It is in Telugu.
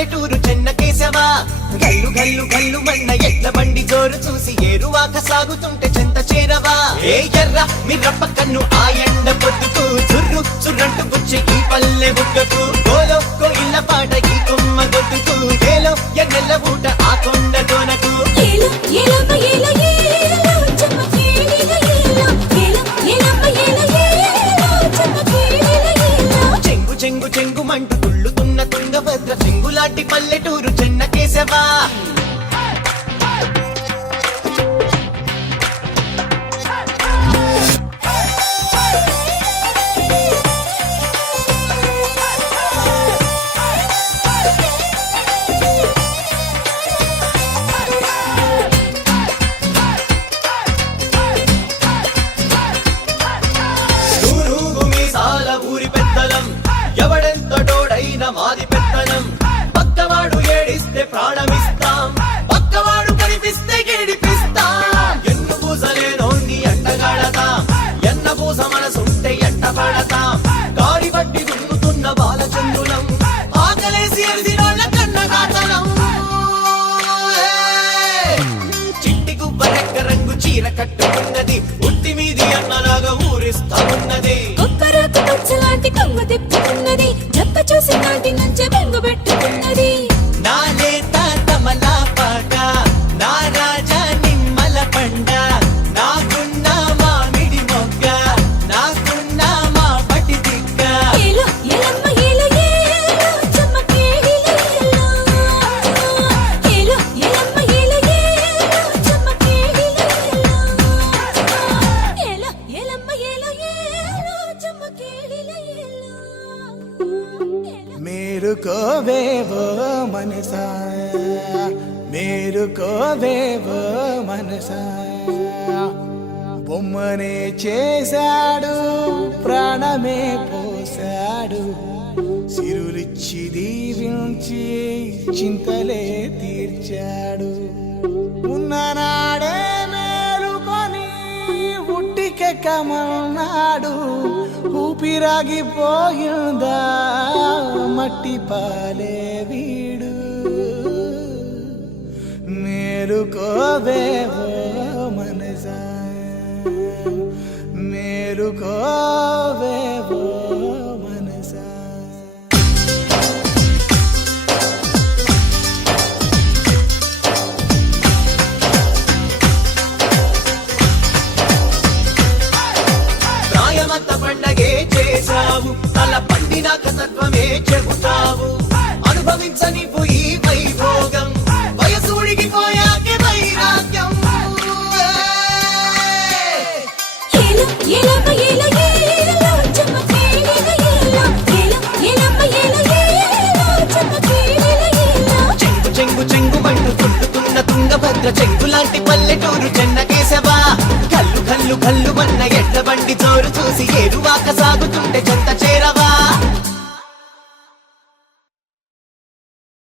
పల్లెటూరు చెన్నకేశవ గల్లు గల్లు గల్లు మన్న ఎట్ల బండి జోరు చూసి ఏరువాక సాగుతుంటే చెంత చేరవా ఏ ఎర్ర మిర్రప్ప కన్ను ఆ ఎండ పొద్దుకు చుర్రు చుర్రంటు బుచ్చి ఈ పల్లె బుగ్గకు గోలో కోయిల్ల పాట ఈ కొమ్మ గొట్టుకు ఏలో ఎన్నెల్ల ఊట ఆ కొండ దోనకు చెంగు చెంగు చెంగు మంటు తుళ్ళుతున్న తుంగభద్ర చెంగులాంటి పల్లెటూరు చెన్నకేశవా ఎవడెంతటోడైన మాది పెత్తనం పక్కవాడు ఏడిస్తే ప్రాణమిస్తాం పక్కవాడు కనిపిస్తే ఏడిపిస్తాం ఎన్ను పూసలేనోన్ని ఎంటగాడతాం ఎన్న పూస మనసుంటే ఎంటపడతాం గాడి బట్టి దున్నుతున్న బాలచంద్రులం ఆకలేసి ఎరిసినోళ్ళ కన్నగాతలం చిట్టి గుబ్బ రెక్క రంగు చీర కట్టుకున్నది ఉత్తి మీది అన్నలాగా ఊరిస్తా ఉన్నది కొంగు తిప్పుతున్నది చెప్ప చూసి నాటి నుంచే బెంగు పెట్టుకున్నది నా లేత తమలా పాట నా రాజా నిమ్మల పండ నాకున్న మామిడి మొగ్గ నాకున్న మా పటి దిక్క ఏలో ఎలమ్మ ఏలో ఏలో చమ్మకేడిలో ఏలో ఎలమ్మ ఏలో ఏలో చమ్మకేడిలో ఏలో ఎలమ్మ ఏలో ఏలో చమ్మకేడిలో మేరుకోవేవో మనసా మేరుకోవేవో మనసా బొమ్మనే చేశాడు ప్రాణమే పోశాడు సిరులిచ్చి దీవించి చింతలే తీర్చాడు ఉన్ననాడే మేలుకొని ఉట్టికెక్కమన్నాడు ఊపిరాగిపోయిందా మట్టి పాలే వీడు మేలుకోవేవో మనసా మేలుకోవేవో మనసా ప్రాయమంత పండగే చేశావు తల పండినాక తత్వమే చెబుతావు అనుభవించని పోయి వైభోగం వయసు ఉడిగిపోయాకే వైరాగ్యం చెంగు చెంగు చెంగు మంటూ తుట్టుతున్న తుంగభద్ర చెంగులాంటి పల్లెటూరు చెన్నకేశవా కల్లు కల్లు కల్లు మన్న ఎడ్ల బండి జోరు చూసి ఏరువాక సాగుతున్న